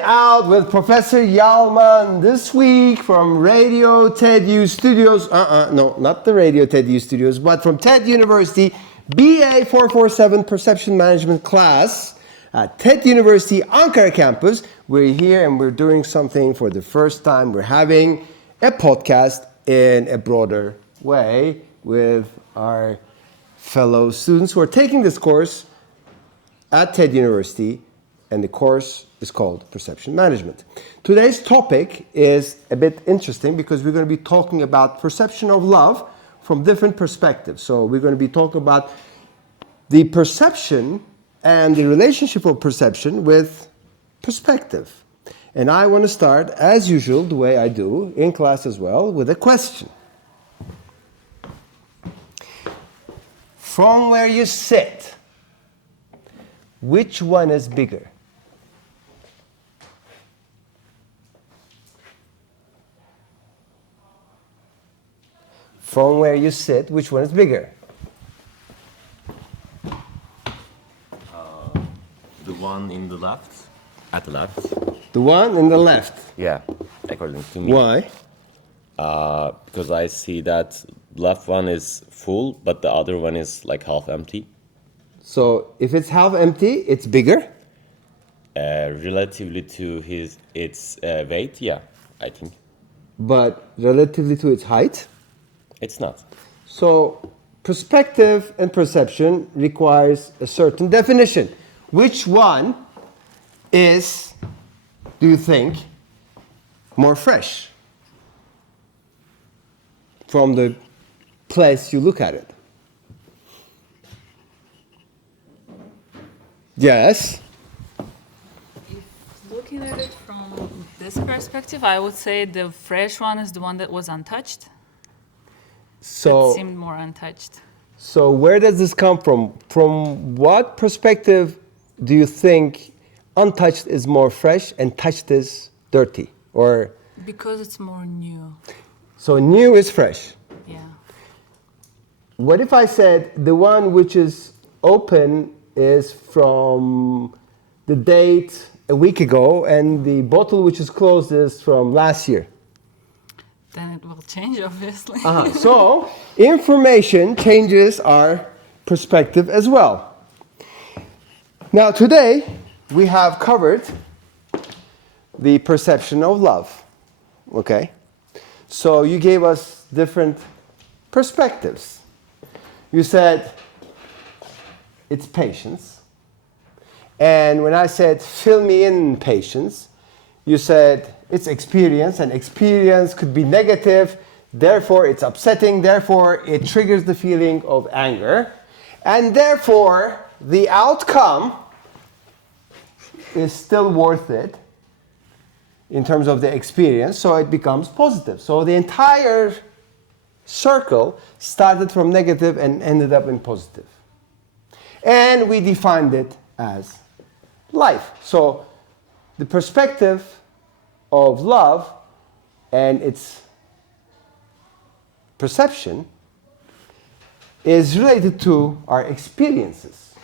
In&Out with Professor Yalman this week from RadioTEDU Studios. No, not the RadioTEDU Studios, but from TED University, BA 447 Perception Management class at TED University Ankara campus. We're here and we're doing something for the first time. We're having a podcast in a broader way with our fellow students who are taking this course at TED University, and the course is called Perception Management. Today's topic is a bit interesting because we're going to be talking about perception of love from different perspectives. So we're going to be talking about the perception and the relationship of perception with perspective. And I want to start, as usual, the way I do in class as well, with a question. From where you sit, which one is bigger? From where you sit, which one is bigger? The one in the left. At the left. The one in the left. Yeah, according to me. Why? Because I see that left one is full, but the other one is like half empty. So if it's half empty, it's bigger? Relatively to its weight, yeah, I think. But relatively to its height? It's not. So perspective and perception requires a certain definition. Which one is, do you think, more fresh from the place you look at it? Yes? If looking at it from this perspective, I would say the fresh one is the one that was untouched. It seemed more untouched. So where does this come from? From what perspective do you think untouched is more fresh and touched is dirty? Or Because it's more new. so new is fresh. Yeah. What if I said the one which is open is from the date a week ago and the bottle which is closed is from last year? Then it will change, obviously. So information changes our perspective as well. Now today we have covered the perception of love. Okay? So you gave us different perspectives. You said it's patience. And when I said fill me in patience, you said it's experience, and experience could be negative, therefore it's upsetting, therefore it triggers the feeling of anger, and therefore the outcome is still worth it in terms of the experience, so it becomes positive. So the entire circle started from negative and ended up in positive. And we defined it as life. So the perspective of love and its perception is related to our experiences.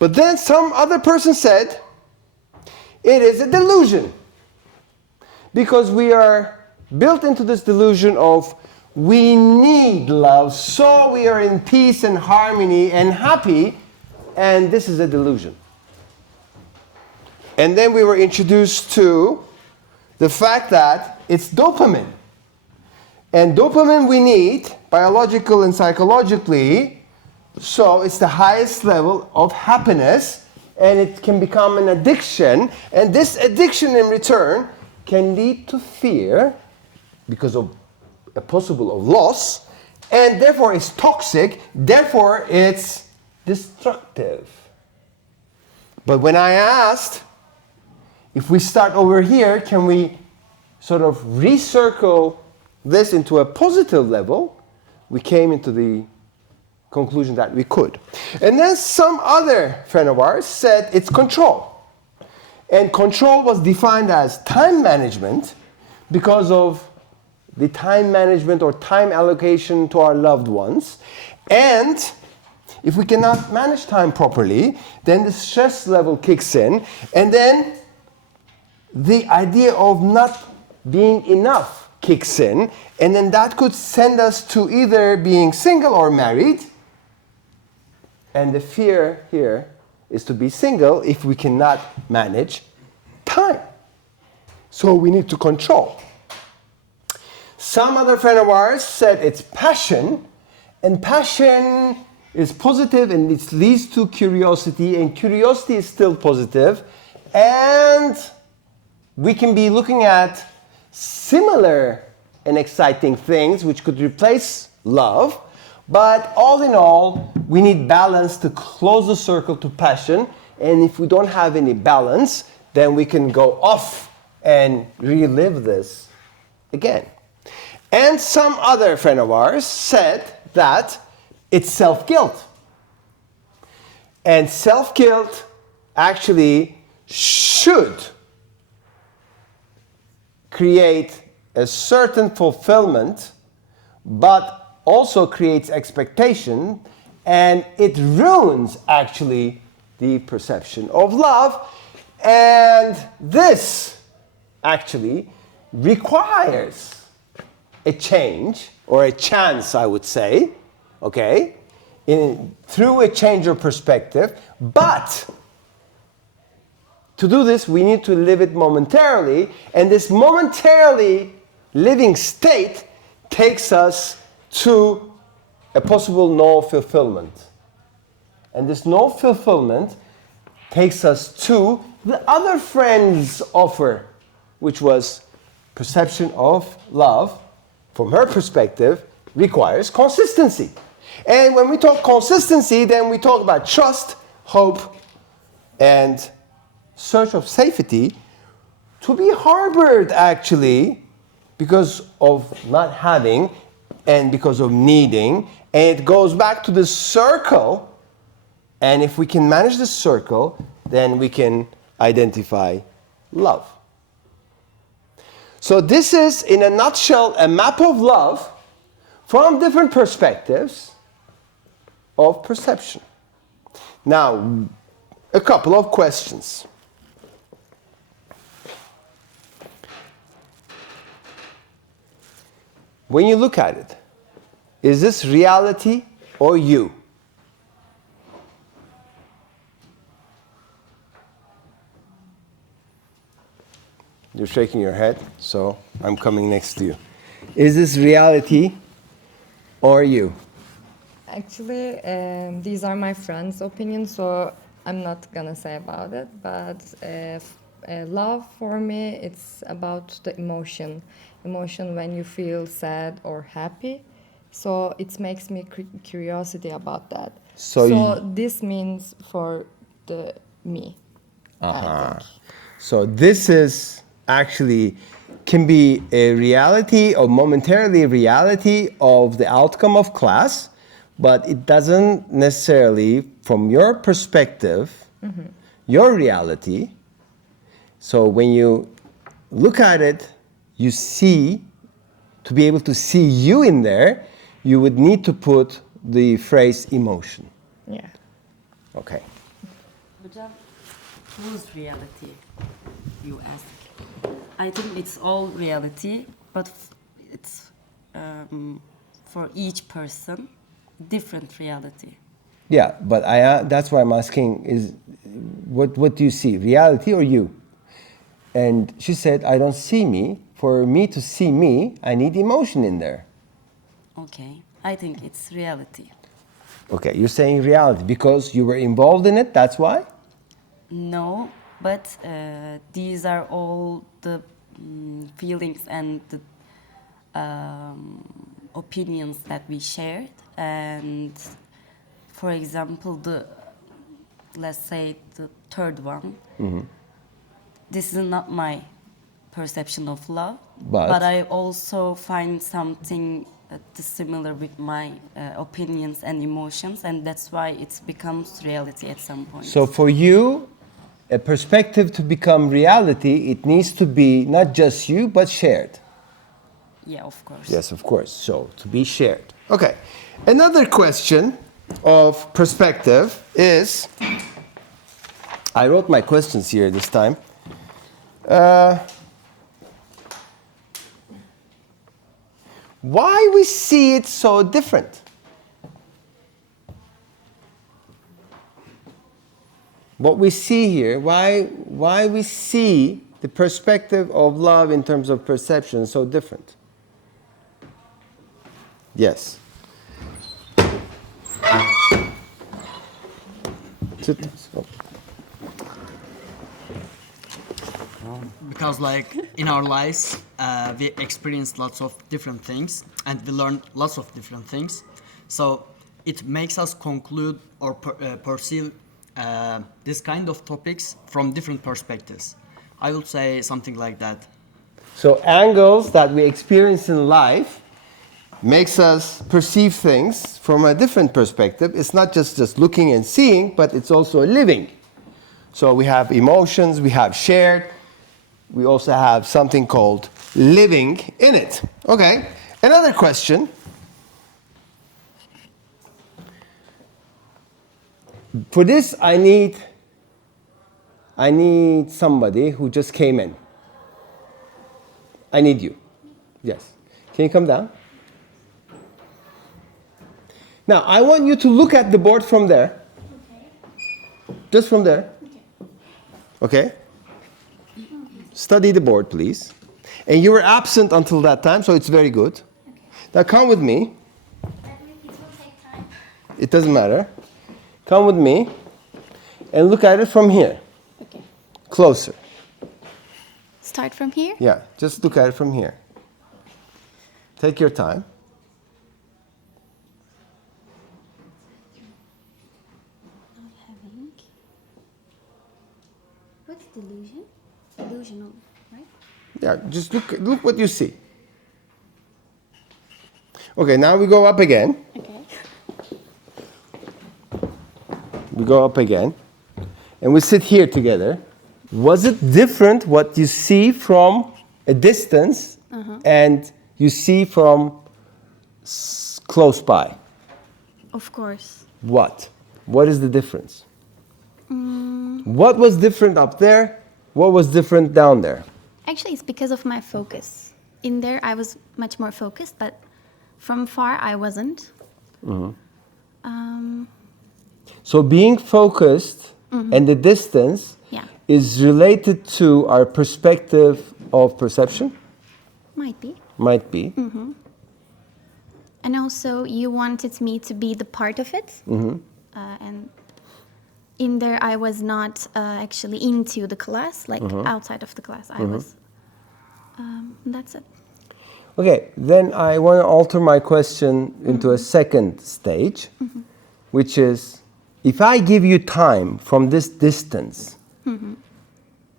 But then some other person said it is a delusion, because we are built into this delusion of we need love, so we are in peace and harmony and happy, and this is a delusion. And then we were introduced to the fact that it's dopamine. And dopamine we need, biological and psychologically, so it's the highest level of happiness, and it can become an addiction. And this addiction in return can lead to fear because of a possible of loss, and therefore it's toxic, therefore it's destructive. But when I asked, if we start over here, can we sort of recircle this into a positive level? We came into the conclusion that we could. And then some other friend of ours said it's control. And control was defined as time management because of the time management or time allocation to our loved ones. And if we cannot manage time properly, then the stress level kicks in, and then the idea of not being enough kicks in, and then that could send us to either being single or married. And the fear here is to be single if we cannot manage time. So we need to control. Some other friend of ours said it's passion, and passion is positive and it leads to curiosity, and curiosity is still positive, and we can be looking at similar and exciting things which could replace love, but all in all, we need balance to close the circle to passion, and if we don't have any balance, then we can go off and relive this again. And some other friend of ours said that it's self-guilt. And self-guilt actually should create a certain fulfillment, but also creates expectation, and it ruins actually the perception of love. And this actually requires a change, or a chance, I would say, okay, through a change of perspective. But to do this, we need to live it momentarily, and this momentarily living state takes us to a possible no fulfillment. And this no fulfillment takes us to the other friend's offer, which was perception of love, from her perspective, requires consistency. And when we talk consistency, then we talk about trust, hope, and search of safety to be harbored actually because of not having and because of needing. And it goes back to the circle. And if we can manage the circle, then we can identify love. So this is, in a nutshell, a map of love from different perspectives of perception. Now, a couple of questions. When you look at it, is this reality or you? You're shaking your head, so I'm coming next to you. Is this reality or you? Actually, these are my friends' opinions, so I'm not gonna say about it. But love for me, it's about the emotion. Emotion when you feel sad or happy. So it makes me curiosity about that. So this means for the me. I think. So this is actually can be a reality or momentarily reality of the outcome of class, but it doesn't necessarily, from your perspective, your reality. So when you look at it, you see, to be able to see you in there, you would need to put the phrase emotion. Yeah. Okay. Hocam, whose reality, you ask? I think it's all reality, but it's for each person, different reality. Yeah, but that's why I'm asking is, what do you see, reality or you? And she said, I don't see me. For me to see me, I need emotion in there. Okay, I think it's reality. Okay, you're saying reality because you were involved in it, that's why? No, but these are all the feelings and the opinions that we shared. And for example, let's say the third one, this is not my perception of love, but I also find something similar with my opinions and emotions, and that's why it becomes reality at some point. So for you, a perspective to become reality, it needs to be not just you, but shared. Yeah, of course. Yes, of course. So to be shared. Okay. Another question of perspective is, I wrote my questions here this time. Why we see it so different? What we see here, why we see the perspective of love in terms of perception so different? Yes. Because like in our lives we experience lots of different things and we learn lots of different things, so it makes us conclude or perceive this kind of topics from different perspectives. I would say something like that. So angles that we experience in life makes us perceive things from a different perspective. It's not just looking and seeing, but it's also living. So we have emotions, we have shared, we also have something called living in it. Okay, another question. For this, I need somebody who just came in. I need you. Yes. Can you come down? Now, I want you to look at the board from there. Okay. Just from there. Okay? Study the board, please. And you were absent until that time, so it's very good. Okay. Now come with me. It will take time. It doesn't matter. Come with me and look at it from here. Okay. Closer. Start from here? Yeah, just look at it from here. Take your time. Not having. What's delusion? Delusional, right? Yeah, just look what you see. Okay, now we go up again. Okay. We go up again. And we sit here together. Was it different what you see from a distance and you see from close by? Of course. What? What is the difference? What was different up there? What was different down there? Actually, it's because of my focus. In there, I was much more focused, but from far, I wasn't. So being focused and the distance Yeah, is related to our perspective of perception? might be. Might be. And also, you wanted me to be the part of it. And in there, I was not actually into the class, like outside of the class. I was. That's it. Okay, then I want to alter my question into a second stage, which is, if I give you time from this distance,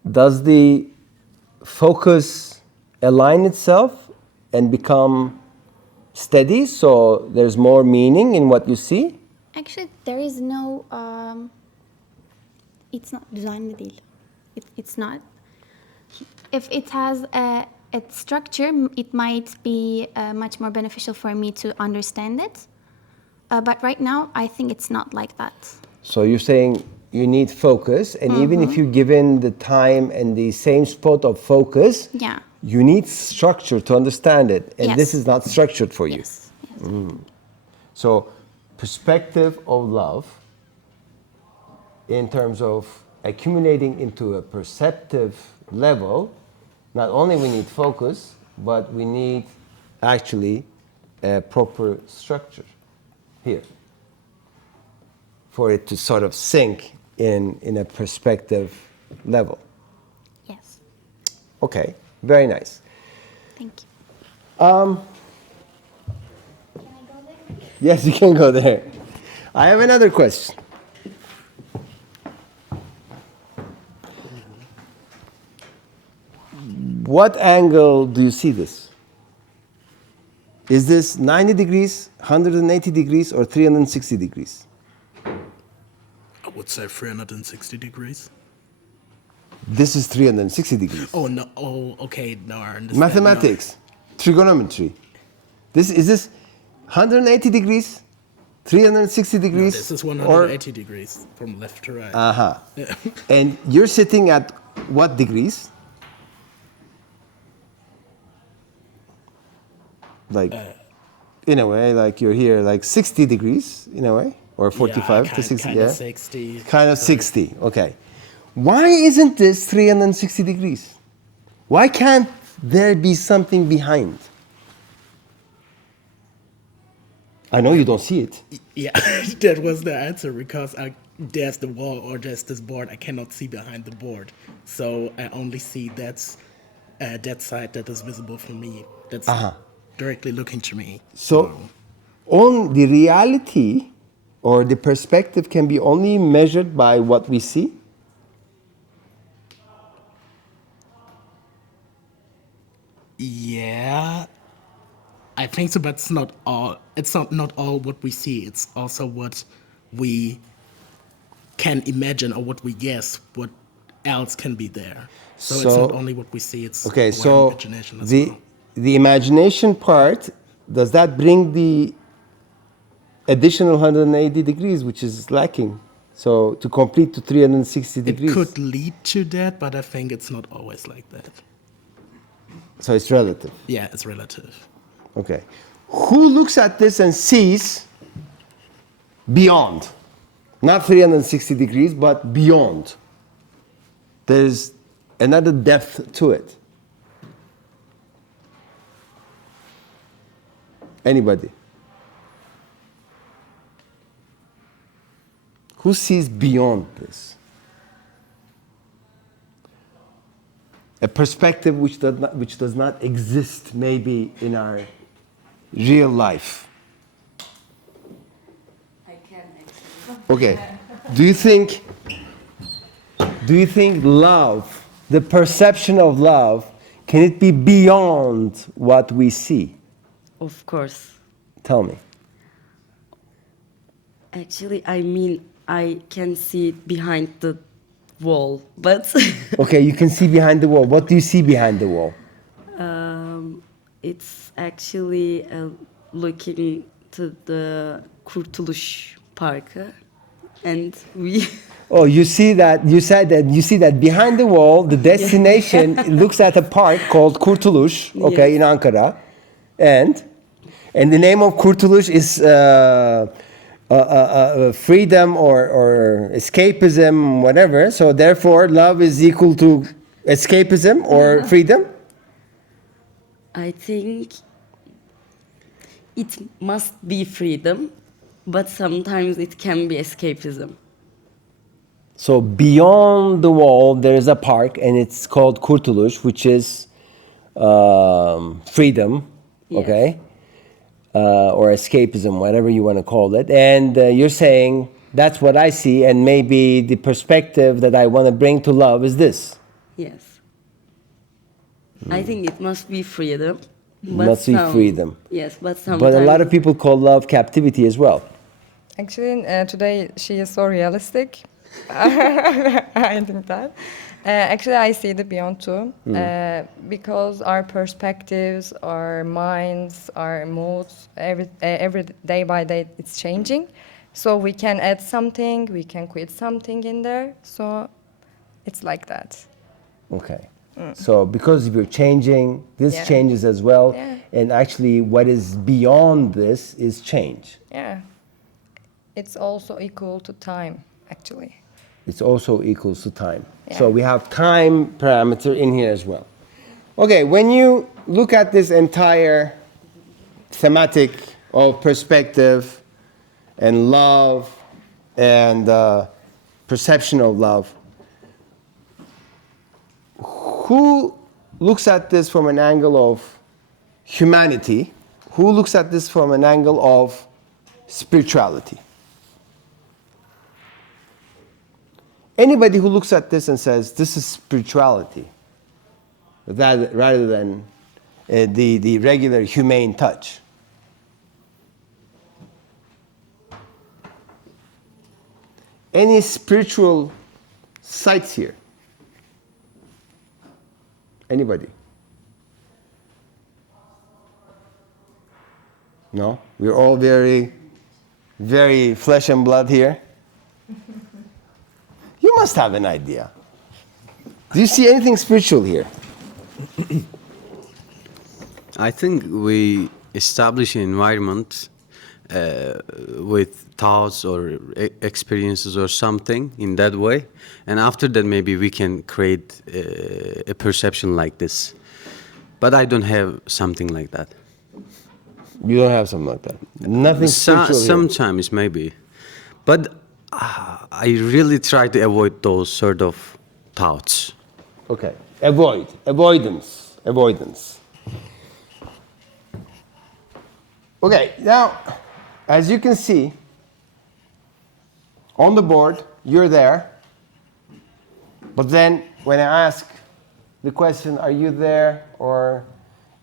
does the focus align itself and become steady, so there's more meaning in what you see? Actually, there is no. It's not düzenli değil. It's not. If it has a structure, it might be much more beneficial for me to understand it. But right now, I think it's not like that. So you're saying you need focus, and even if you're given the time and the same spot of focus, Yeah. you need structure to understand it, and Yes. this is not structured for you. Yes. Yes. So, perspective of love, in terms of accumulating into a perceptive level, not only we need focus, but we need actually a proper structure here for it to sort of sink in a perspective level. Yes. Okay, very nice. Thank you. Can I go there? Yes, you can go there. I have another question. What angle do you see this? Is this 90 degrees, 180 degrees, or 360 degrees? I would say 360 degrees. This is 360 degrees. Oh, no. Oh, okay. No, I understand. Mathematics, trigonometry. Is this 180 degrees, 360 No, degrees? this is or 180 degrees from left to right. And you're sitting at what degrees? Like, in a way, like you're here, like 60 degrees, in a way, or 45 to 60, Kind of 60. Kind of 60, okay. Why isn't this 360 degrees? Why can't there be something behind? I know you don't see it. Yeah, that was the answer because there's the wall or there's this board. I cannot see behind the board, so I only see that side that is visible for me. That's directly looking to me. So, on the reality or the perspective can be only measured by what we see. Yeah, I think so, but it's not all. It's not all what we see. It's also what we can imagine or what we guess. What else can be there? So it's not only what we see. It's okay. our So imagination as well. the imagination part, does that bring the additional 180 degrees, which is lacking? So to complete to 360 It degrees. could lead to that, but I think it's not always like that. So it's relative. Yeah, it's relative. Okay. Who looks at this and sees beyond? Not 360 degrees, but beyond. There's another depth to it. Anybody? Who sees beyond this? A perspective which does not exist maybe in our real life. I can actually. Okay. Do you think love, the perception of love, can it be beyond what we see? Of course. Tell me. Actually, I mean, I can see it behind the wall, but Okay, you can see behind the wall. What do you see behind the wall? it's actually looking to the Kurtuluş Parkı, and we. Oh, you see that, you said that you see that behind the wall, the destination looks at a park called Kurtuluş, okay, in Ankara. And the name of Kurtuluş is freedom or escapism, whatever. So therefore, love is equal to escapism or freedom? I think it must be freedom, but sometimes it can be escapism. So beyond the wall, there is a park, and it's called Kurtuluş, which is freedom, Yes. okay, or escapism, whatever you want to call it. And you're saying that's what I see, and maybe the perspective that I want to bring to love is this. Yes. I think it must be freedom. Must be freedom. Yes, but sometimes. But a lot of people call love captivity as well. Actually, today she is so realistic. I think that. Actually, I see the beyond too, because our perspectives, our minds, our moods, every day by day, it's changing. So we can add something, we can quit something in there. So it's like that. Okay. So because you're changing, this Yeah. changes as well. Yeah. And actually what is beyond this is change. Yeah. It's also equal to time, actually. It's also equals to time. Yeah. So we have time parameter in here as well. Okay, when you look at this entire thematic of perspective and love and perception of love, who looks at this from an angle of humanity? Who looks at this from an angle of spirituality? Anybody who looks at this and says, this is spirituality, that, rather than the regular humane touch. Any spiritual sights here? Anybody? No? We're all very, very flesh and blood here. You must have an idea. Do you see anything spiritual here? I think we establish an environment with thoughts or experiences or something in that way, and after that maybe we can create a perception like this. But I don't have something like that. You don't have something like that. Nothing spiritual here. Sometimes maybe, but I really try to avoid those sort of thoughts. Okay. Avoidance. Okay, now, as you can see, on the board, you're there. But then, when I ask the question, are you there, or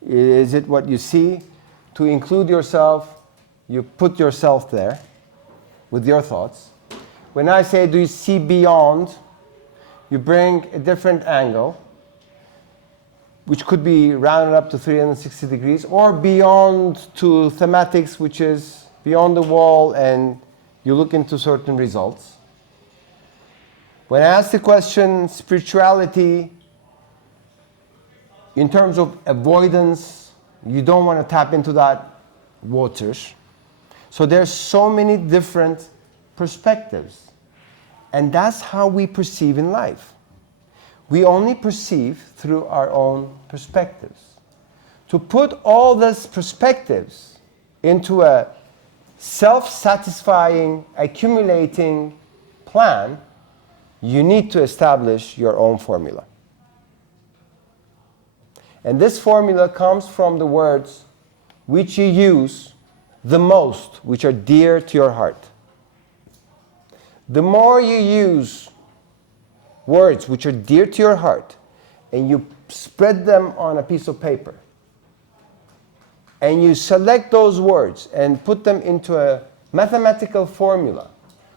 is it what you see? To include yourself, you put yourself there with your thoughts. When I say, do you see beyond, you bring a different angle, which could be rounded up to 360 degrees, or beyond to thematics, which is beyond the wall, and you look into certain results. When I ask the question, spirituality, in terms of avoidance, you don't want to tap into that waters. So there's so many different perspectives. And that's how we perceive in life. We only perceive through our own perspectives. To put all these perspectives into a self-satisfying, accumulating plan, you need to establish your own formula. And this formula comes from the words which you use the most, which are dear to your heart. The more you use words which are dear to your heart, and you spread them on a piece of paper, and you select those words and put them into a mathematical formula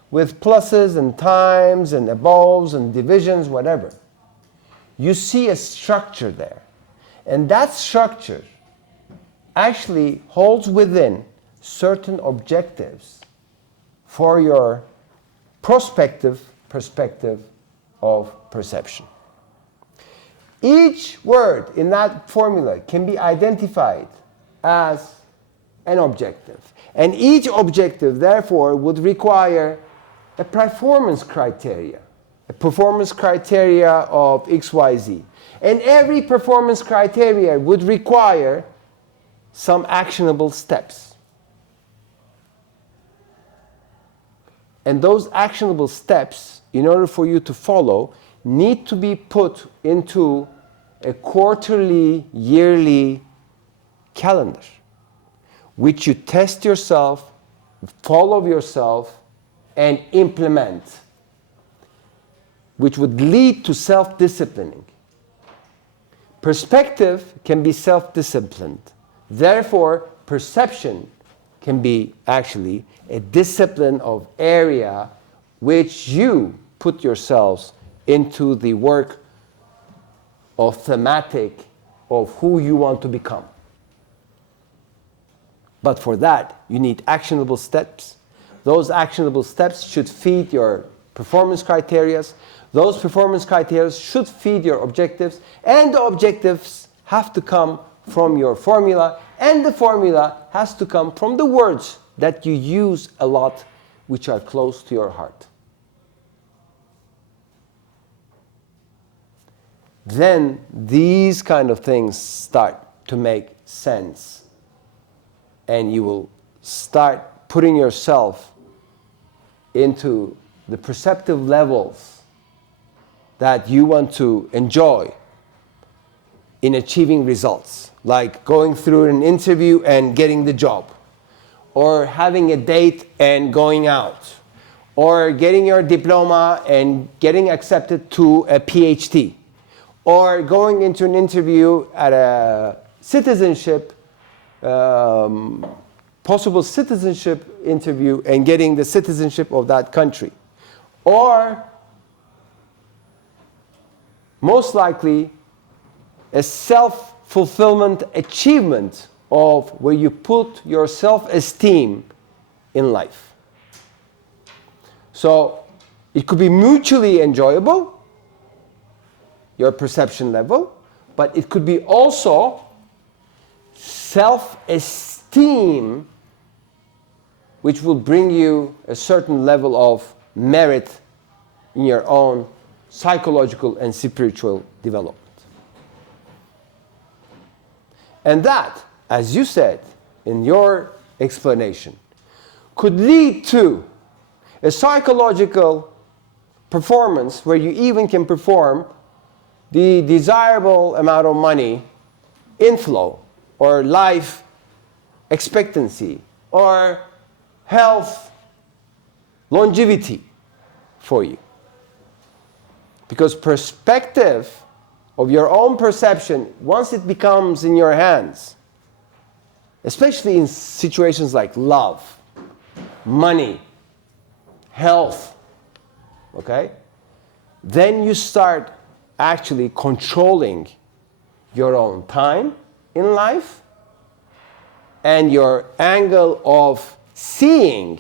with pluses and times and aboves and divisions, whatever, you see a structure there. And that structure actually holds within certain objectives for your prospective perspective of perception. Each word in that formula can be identified as an objective. And each objective, therefore, would require a performance criteria of XYZ. And every performance criteria would require some actionable steps. And those actionable steps, in order for you to follow, need to be put into a quarterly, yearly calendar, which you test yourself, follow yourself, and implement, which would lead to self-disciplining. Perspective can be self-disciplined. Therefore, perception can be actually a discipline of area which you put yourselves into the work of thematic of who you want to become. But for that, you need actionable steps. Those actionable steps should feed your performance criteria. Those performance criteria should feed your objectives, and the objectives have to come from your formula, and the formula has to come from the words that you use a lot, which are close to your heart. Then these kind of things start to make sense, and you will start putting yourself into the perceptive levels that you want to enjoy in achieving results, like going through an interview and getting the job, or having a date and going out, or getting your diploma and getting accepted to a PhD, or going into an interview at a citizenship, possible citizenship interview and getting the citizenship of that country, or most likely a self-fulfillment achievement of where you put your self-esteem in life. So it could be mutually enjoyable, your perception level, but it could be also self-esteem esteem which will bring you a certain level of merit in your own psychological and spiritual development. And that, as you said in your explanation, could lead to a psychological performance where you even can perform the desirable amount of money inflow or life expectancy or health longevity for you. Because perspective of your own perception, once it becomes in your hands, especially in situations like love, money, health, okay, then you start actually controlling your own time in life and your angle of seeing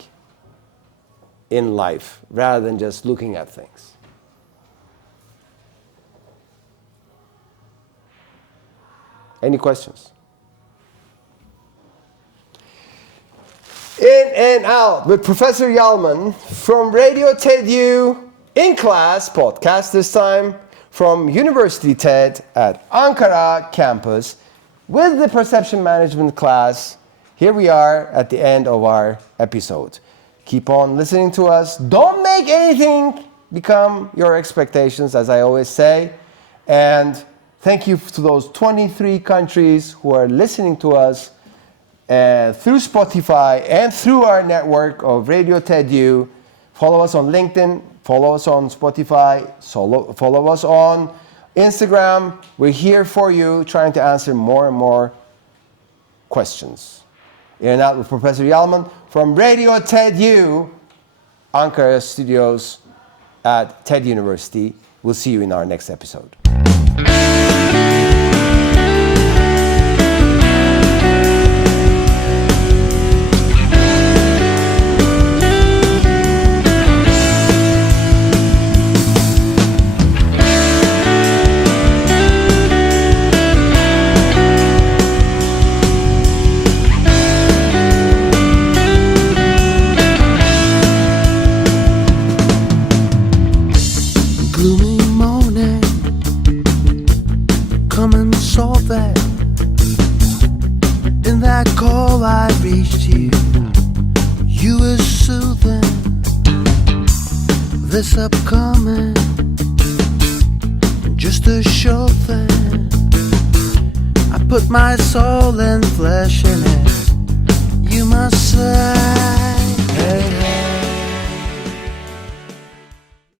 in life rather than just looking at things. Any questions? In and Out with Professor Yalman from RadioTEDU in class podcast this time from University TED at Ankara campus with the perception management class. Here we are at the end of our episode. Keep on listening to us. Don't make anything become your expectations, as I always say. And thank you to those 23 countries who are listening to us through Spotify and through our network of RadioTEDU. Follow us on LinkedIn, follow us on Spotify, follow us on Instagram. We're here for you, trying to answer more and more questions. In and Out with Professor Yalman from RadioTEDU, Ankara studios at TED University. We'll see you in our next episode. In that call I reached you, you were soothing. This upcoming, just a sure thing. I put my soul and flesh in it. You must say